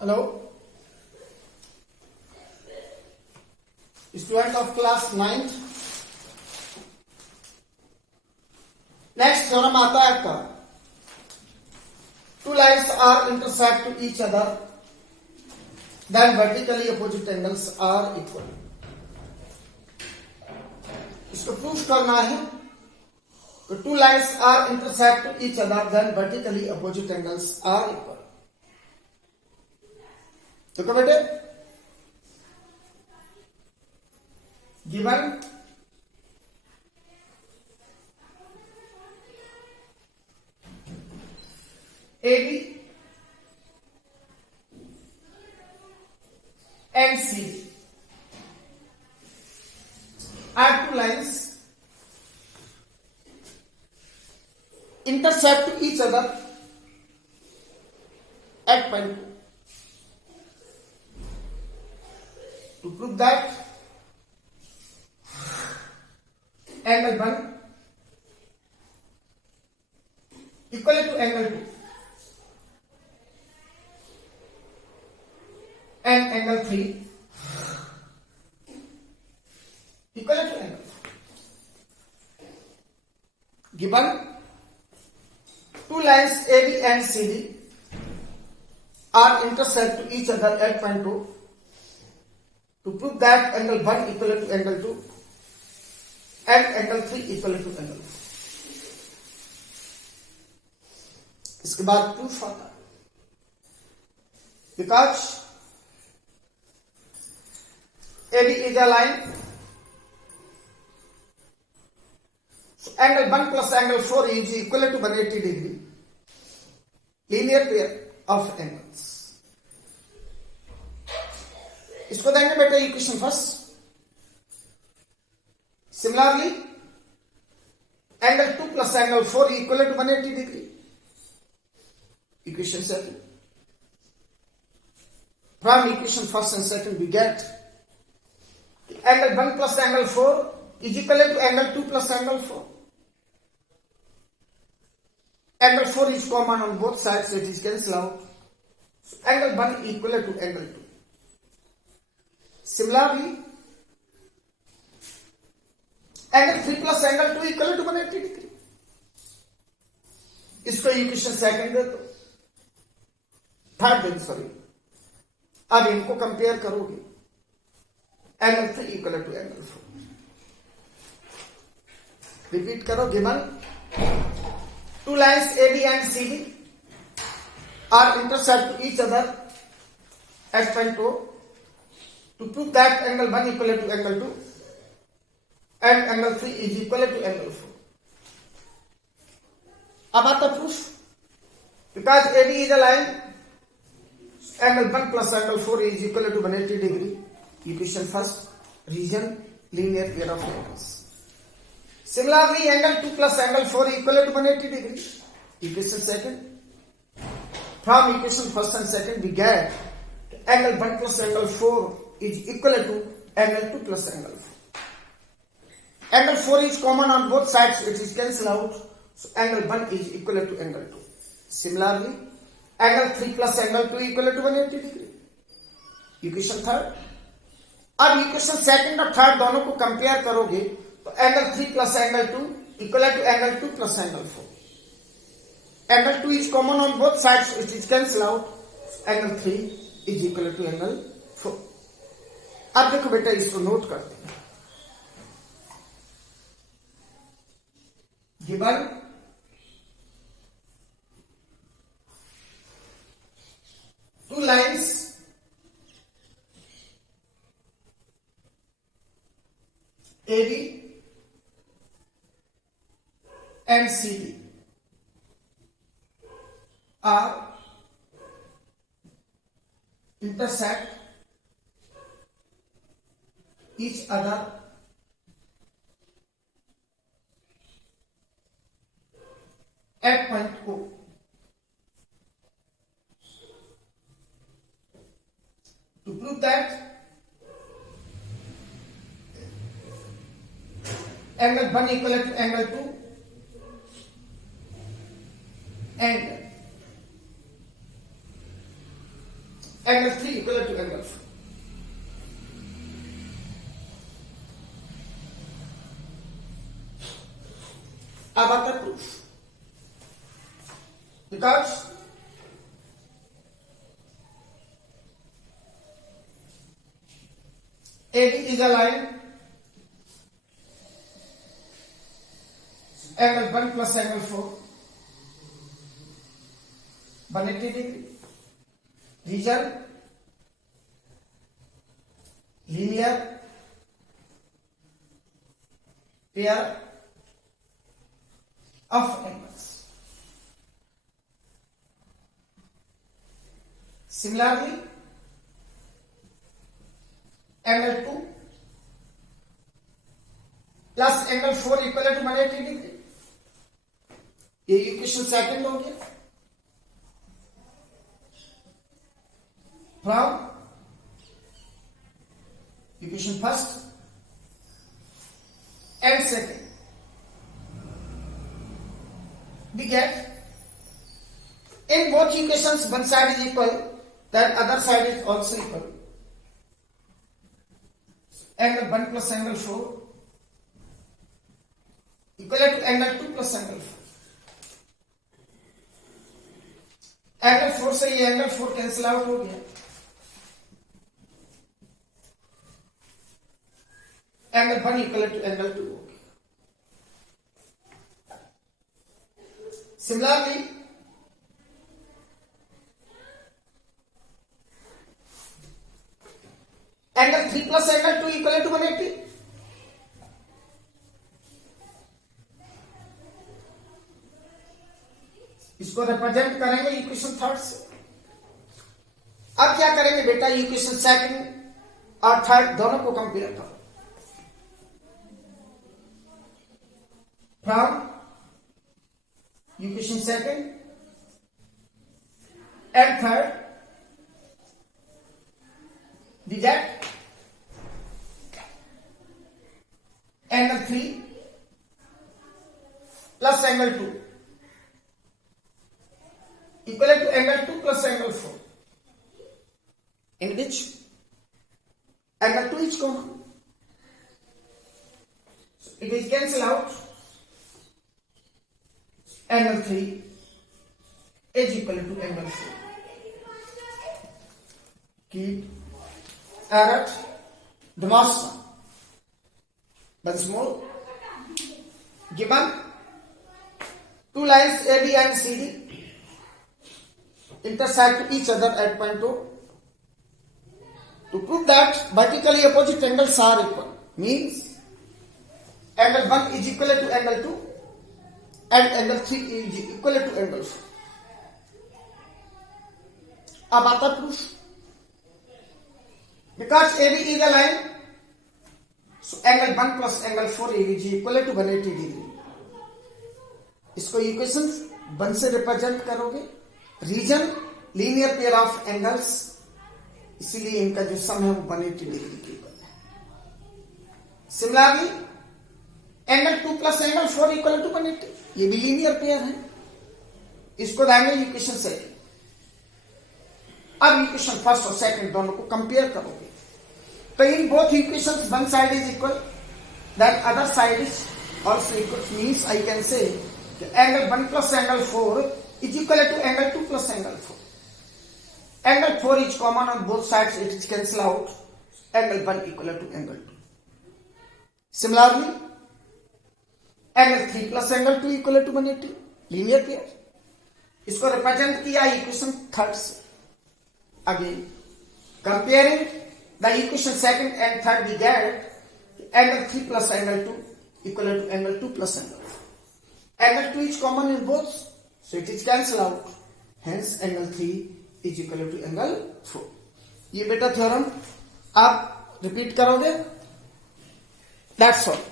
Hello, student of class 9th. Next theorem आता है आपका, two lines are intersect to each other, then vertically opposite angles are equal. इसको proof करना है तो two lines are intersect to each other, then vertically opposite angles are equal. तो क्या बेटे, given AB and CD are two lines intersect to each other at point 2. To prove that angle 1 equal to angle 2 and angle 3 equal to angle 4. Given two lines AB and CD are intersect to each other at point 2, to prove that angle 1 equal to angle 2 and angle 3 equal to angle 4. इसके बाद proof आता है, because AB is a line, so angle 1 plus angle 4 is equal to 180 degree, linear pair of angles. इसको देंगे बेटा equation first. Similarly, angle 2 plus angle 4 equal to 180 degree. Equation second. From equation first and second we get angle 1 plus angle 4 is equal to angle 2 plus angle 4. Angle 4 is common on both sides, so it is cancelled out. So angle 1 equal to angle 2. Similarly, angle 3 plus angle 2 equal to 180 degree. इसको equation second दे दो, third sorry. अब इनको compare करोगे, angle 3 equal to angle 4. Repeat करो. Given two lines AB and CD are intersect to each other at point 2. To prove that angle 1 equal to angle 2 and angle 3 is equal to angle 4. अब आता proof. Because AB is a line, angle 1 plus angle 4 is equal to 180 degree. Equation first, region, linear pair of angles. Similarly, angle 2 plus angle 4 equal to 180 degree. Equation second. From equation first and second we get angle 1 plus angle 4 is equal to angle 2 plus angle 4. Angle 4 is common on both sides, it is cancelled out. So angle 1 is equal to angle 2. Similarly, angle 3 plus angle 2 equal to 180 degree. Equation third. अब equation second और third दोनों को compare करोगे तो angle 3 plus angle 2 equal to angle 2 plus angle 4. Angle 2 is common on both sides, it is cancel out. Angle 3 is equal to angle 4. अब देखो बेटा, इसको नोट करते हैं. Given two lines AB and CD are intersect each other at point O. To prove that angle 1 equal to angle 2 and angle 3 equal to angle 4. अब आता है proof. Because AD is a line, angle 1 plus angle 4, 180 degree. Region, linear pair of angles. Similarly, angle 2 plus angle 4 equal to 180 degree. ये equation second हो गया. From equation first and second, we get in both equations one side is equal, that other side is also equal. Angle 1 plus angle 4 equal to angle 2 plus angle 4. Angle 4 से ये angle 4 cancel out हो गया. Angle 1 equal to angle 2 हो गया. Similarly angle 3 plus angle 2 equal to 180. इसको represent करेंगे equation third से. अब क्या करेंगे बेटा, इक्वेशन सेकंड और थर्ड दोनों को कंपेयर करो. From equation second and third we get angle 3 plus angle 2 equal to angle 2 plus angle 4, in which angle 2 is common. So it is cancel out. Angle 3 is equal to angle 4. Keep at demonstration. Once more, given two lines AB and CD intersect each other at point O. To prove that vertically opposite angles are equal, means angle 1 is equal to angle 2 and angle 3 is equal to angle 4. अब आता proof. Because AB is a line, so angle 1 plus angle 4 is equal to 180 degree. इसको equation 1 से represent करोगे. Reason linear pair of angles, इसीलिए इनका जो सम है वो 180 डिग्री के ऊपर है. Similarly angle 2 plus angle 4 equal to 180, ये भी लीनियर पेयर है. इसको लाएंगे इक्वेशन सेकंड. अब इक्वेशन फर्स्ट और सेकंड दोनों को कंपेयर करोगे. तो in both equations one side is equal, that other side is also equal, means I can say angle 1 plus angle 4 is equal to angle 2 plus angle 4. Angle 4 is common on both sides, it is cancel out. Angle 1 equal to angle 2. Similarly, angle 3 plus angle 2 equal to 180, linear pair. इसको represent किया equation third से. Again comparing the equation second and third, we get angle 3 plus angle 2 equal to angle 2 plus angle 4. Angle 2 is common in both, so it is cancel out. Hence angle 3 is equal to angle 4. ये बेटा theorem आप repeat करोगे. That's all.